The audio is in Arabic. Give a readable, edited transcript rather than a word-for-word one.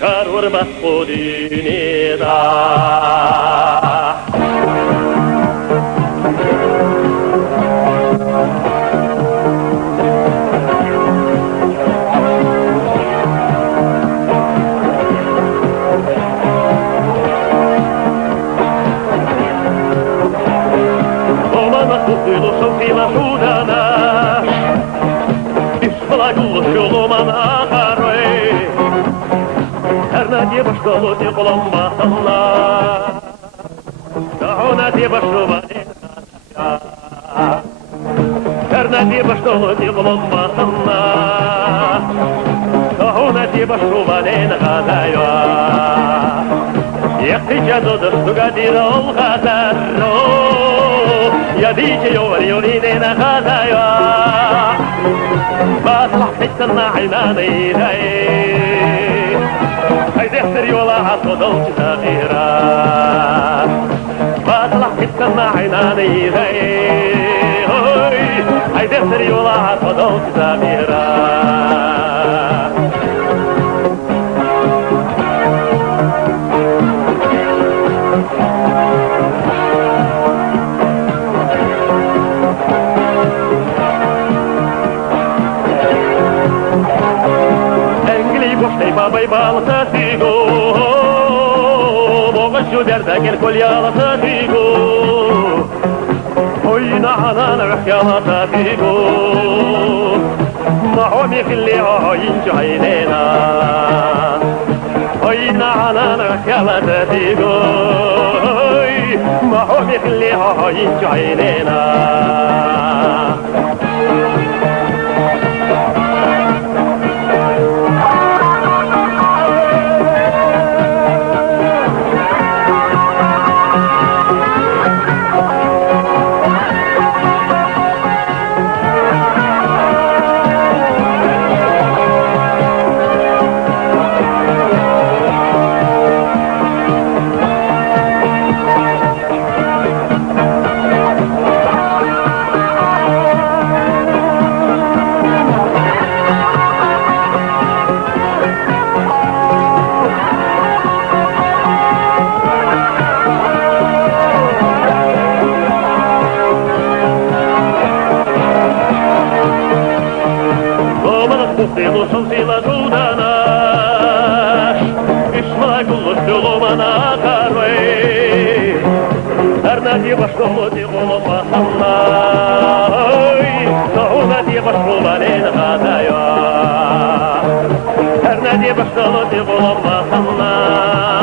karur bakko dünyada. Баштолу ти колом басанна, Тахона ти башту валена, Терна ти баштолу ти колом басанна, Тахона ти башту валена гадайва. Яхти чадо дастуга дира ол гадарро, Я дичи юрини на гадайва. Баслах حتنا عيناني ذاي هيدي احتري ولا عطودوش تغيرا بطلع حتنا عيناني ذاي هيدي احتري ولا عطودوش تغيرا بابي بالتاتيغو بوغشو دردك الكل يا لطاتيغو هوينا عنانا وحيا لطاتيغو معومي خلي هوين جعينينا هوينا عنانا وحيا لطاتيغو معومي خلي هوين جعينينا بشتغلتي غلطة الله صعودتي بشغل علينا غدايا هرنادي بشتغلتي غلطة الله